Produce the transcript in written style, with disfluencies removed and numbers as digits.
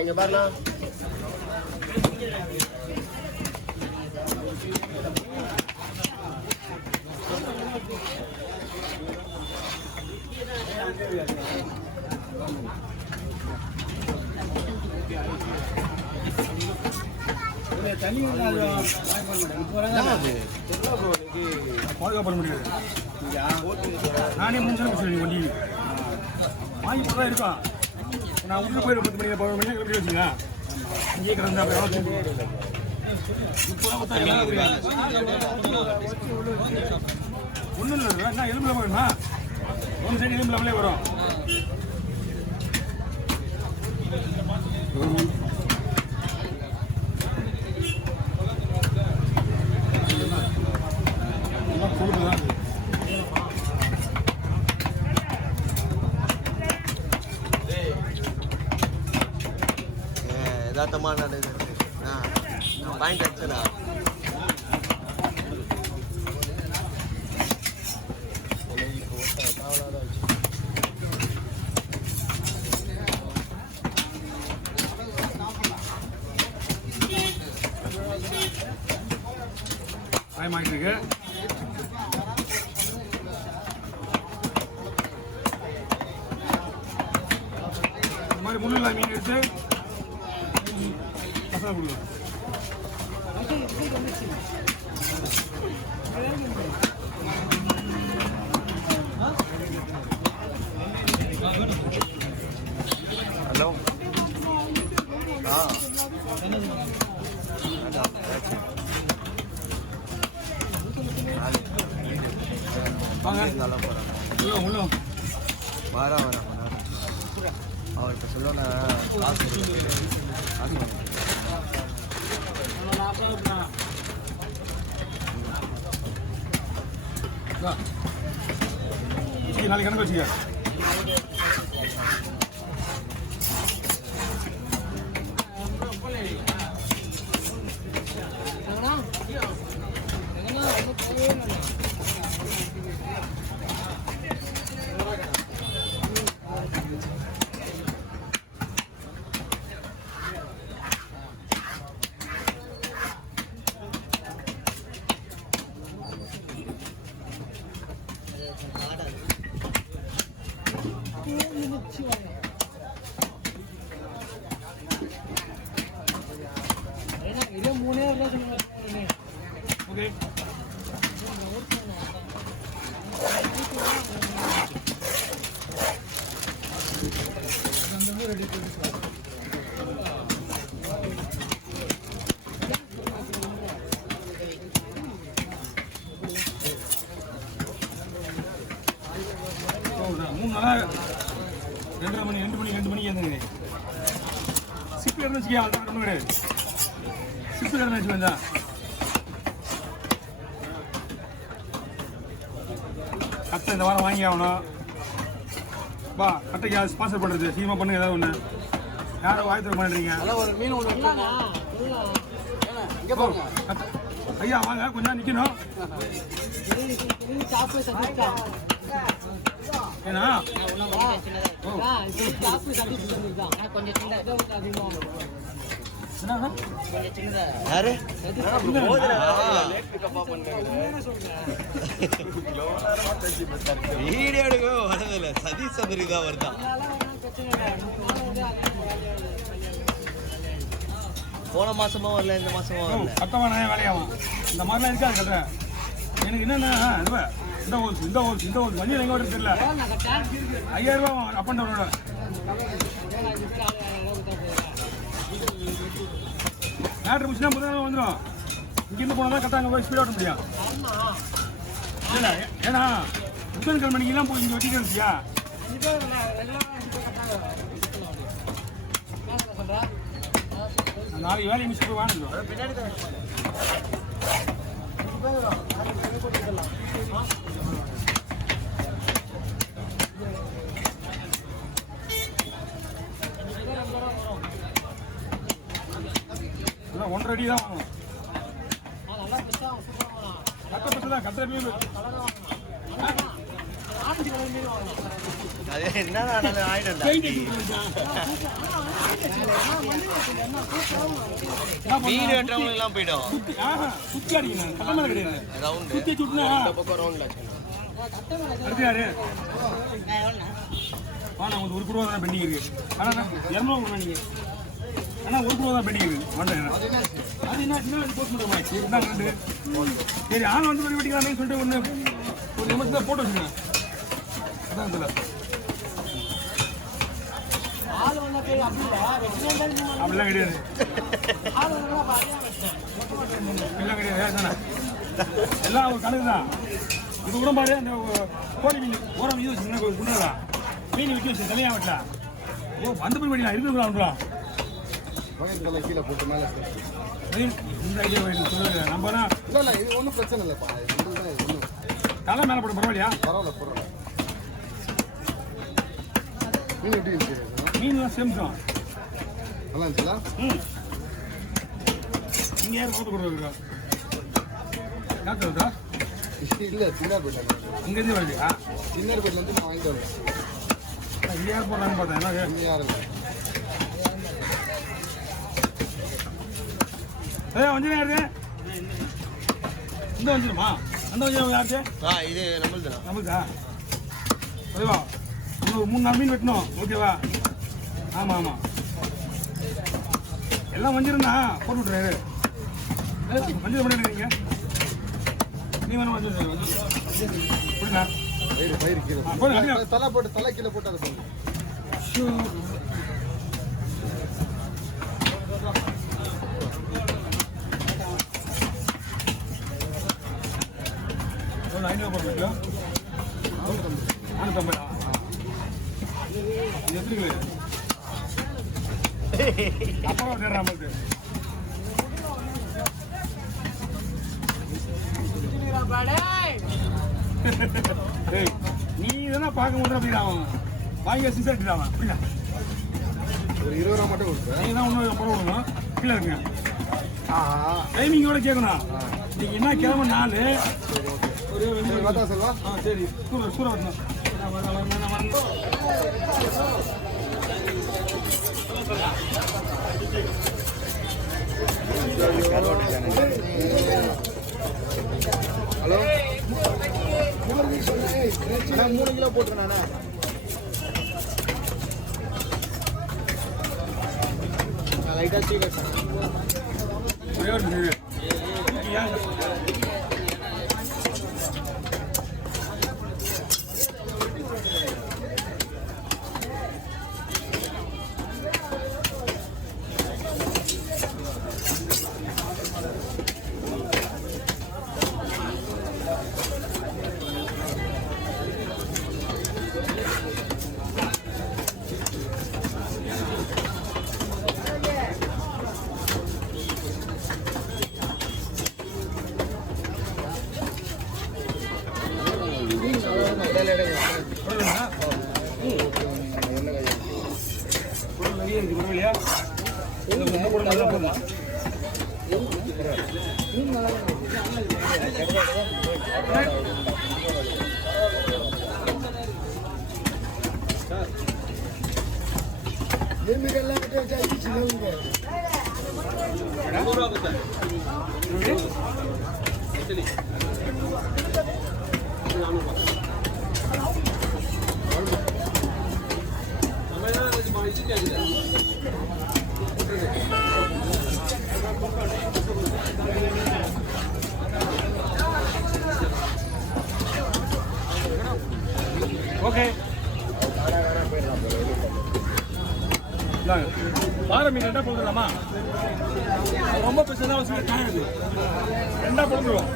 இங்க பாருண்ணா. தண்ணி பாதுகாப்பு பண்ண முடியாது. நானே 3 நிமிஷம் சொல்லி வண்டி வாங்கி போட்டு தான் இருக்கான். நான் உள்ள போய் 10 மணி 11 மணி எப்படி வச்சுங்க இங்கே கிடந்தா ஒன்றும் இல்லை. என்ன எலும்புல வருமா? ஒன்று சைடு எலும்புலமே வரும். யதார்த்தமான பாயிண்ட் ஆச்சுடா. டைம் இருக்கு. இந்த மாதிரி முள்ளில்லா மீன் எடுத்து மசாலா கொடுக்கலாம். ஹலோ வாரா அவர் இப்போ சொல்லுவாங்க நாளைக்கு கணக்கு வச்சுக்க. Okay. மூணு நாளாக 2 மணிக்கு இருந்தேங்க. சிப்பு இருந்து வச்சுக்கா, அது ஒன்றும் கிடையாது. சிப்பு இருந்து வச்சு வந்தா கட்டை இந்த வாரம் வாங்கி ஆகணும். பா கட்டைக்கு யாரும் ஸ்பான்சர் பண்ணுறது சீக்கிரமாக பண்ணுங்க. ஏதாவது ஒன்று யாரும் வாய்ப்பு பண்ணுறீங்க. ஐயா வாங்க, கொஞ்சம் நிற்கணும். ஏன்னா வீடியோ எடுக்க வரதில்ல, சதீஷ் சதுரி தான் வருதான். போன மாசமா வரல, இந்த மாசமா வரல. கட்டமான வேலையாகும் இந்த மாதிரிலாம் இருக்காது. கட்டுறேன் எனக்கு என்னென்ன இந்த ஹோல்ஸ் மஞ்சள் எங்கே வருது தெரியல. 5000 ரூபா அப் அண்ட் டவுனோட. மேட்ரு முடிச்சுன்னா முதல்ல வந்துடும். இங்கேருந்து போனால் தான் கரெக்டாக அங்கே போய் ஸ்பீட் ஓட்ட முடியும். இல்லை ஏன்னா புத்தன் மணிக்கெல்லாம் போய் இங்கே வச்சுட்டு இருந்துச்சியா. நாளைக்கு வேலையை மிஸ் போய் வாங்கிடும். அதான் 1.5 அடி தான் வாங்கணும். கட்ட பத்து தான் கட்டுற மீன். அது என்னதான் ஆயிடும்டா மீன் வெட்டுறவங்க எல்லாம் போயிடும் சுத்தி அடிக்கணும் கட்டமலை கிடையாது ரவுண்டு சுத்தி சுட்டினா பக்கம் ரவுண்டில் அடுத்து யாரு நான் ஒரு ரூபா தான் பெண்டிங் இருக்கு ஆனால் 200 கொடுங்க நீங்கள் ஆனால் 1 ரூபா தான் பெண்டிங் இருக்கு வேண்டாம் அது என்ன போஸ்ட் பண்ணுறோமா ரெண்டு சரி ஆள் வந்து பண்ணி வெட்டிக்கலாமே சொல்லிட்டு ஒன்று ஒரு நிமிஷத்தில் போட்டு வச்சுக்கேன் அதான் இதில் அப்படிலாம் கிடையாது எல்லாம் கிடையாது எல்லாம் ஒரு கணக்கு தான் இது கூட பாரு அந்த கோழி மீன் ஓரம் இது வச்சுருந்தா குண்டா மீன் விற்க வச்சு தலையாக வெட்டா ஓ வந்து போய் வெட்டிலாம் இருக்குதுங்களா கீழே போட்டு மேலே இந்த ஐடியா சொல்லுங்க நம்ம தான் இல்லை இது ஒன்றும் பிரச்சனை இல்லைப்பா ஒன்றும் தலை மேலே போட பரவாயில்லையா பரவாயில்ல மீன் எப்படி இருந்துச்சு மீன்லாம் சேம் தான் நல்லா இருந்துச்சுங்களா நீங்கள் யார் பார்த்து கொடுக்குறா யார் தருதா இல்லை சின்னார்பேட்டை இங்கேருந்து வரலையா சின்னார்பேட்டிலேருந்து நான் வாங்கிட்டு வரேன் இங்கே யார் போடுறான்னு பார்த்தேன் என்ன யாரும் இல்லை வஞ்சிரம் யாரு இந்த வஞ்சிரமா அந்த வஞ்சிரம் யாருக்கு இது நம்மளுது நமக்கா அதுவா இன்னும் 3-4 மீன் வெட்டணும் ஓகேவா ஆமாம் ஆமாம் எல்லாம் வஞ்சிரம் தான் போட்டு விட்றாரு வஞ்சிரம் பண்ணிடுறீங்க நீ வேணும் வஞ்சிரம் புரியுதா பயிர் கீழே தலை போட்டு தலை கீழே போட்டு அதை பண்ணு ஐநூறு போட்டுருக்கீங்களா 450 எப்படி அப்புறம் நம்மளுக்கு நீ இதெல்லாம் பார்க்க முடியும் அப்படின்னா வாங்கி சிசாட்டிடாம அப்படியா ஒரு 20 ரூபா மட்டும் கொடுப்பேன் நீ தான் ஒன்று கொடுக்கணும் கீழே இருக்குங்க டைமிங்கோட கேட்கணும் நீங்க என்ன கிழமை 4 ஒரு செல்வா சரி சூரவட்டம் ஹலோ 3 கிலோ போட்டுருண்ணா லைட்டாக சீக்கிரம் ஓகே பாறை மீன் 2 போட்டுடலாமா ரொம்ப பிரச்சனை அவசியம் 2 போட்டுருவோம்